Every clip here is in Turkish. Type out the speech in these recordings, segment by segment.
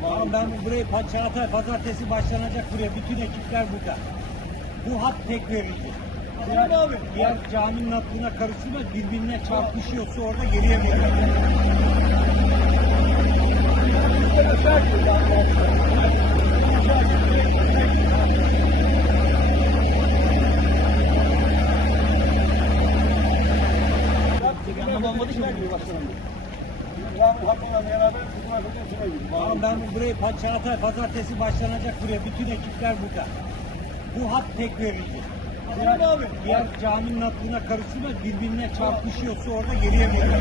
Tamam ben burayı Çağatay Pazartesi başlanacak buraya. Bütün ekipler burada. Bu hak tek verilecek. Diğer, abi. diğer caminin hattına karıştırma birbirine çarpışıyor su orada geriye. Yanına olmadı ki gidiyor başkanım. Tamam ben burayı Çağatay pazartesi başlanacak buraya. Bütün ekipler burada. Bu hat tek verilecek. Diğer, abi. diğer caminin hattına karıştırma birbirine çarpışıyor su orada geriye veriyor.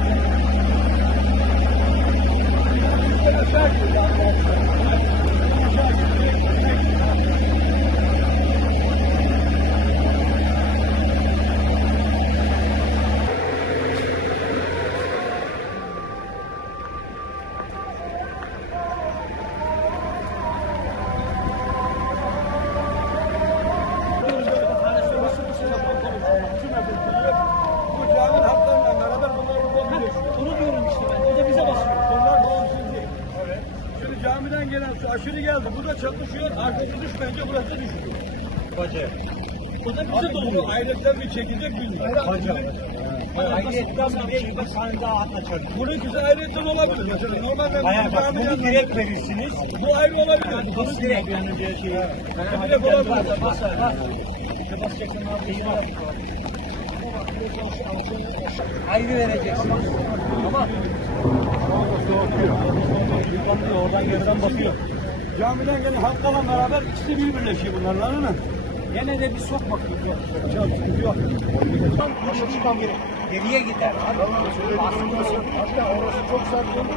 Camiden gelen su aşırı geldi. Burada çatışıyor. Arkası düşmeyince burası düşüyor. Baca. O da bunu doluyor. ayrıca bir çekecek bilmiyorum. Baca. Ayrıyetten bir de tane daha hat açarız. Bunu ikisi ayrıca olabilir. Mesela normalde Hayır bu bak camiden bunu direkt verirsiniz. bu ayrı olabilir. Bunu direkt yani diye şey. De olabilir. Bas bas. Basacaksın abi. iyi bak. Ayrı vereceksiniz. Ama diyor, oradan geriden bakıyor. Camiden gelen halkala beraber ikisi bir birleşiyor bunlarla? Gene de bir sok bakayım. Yok. Çok sıkıntı yok. Geriye, geriye gider. Hatta orası çok sert değil mi?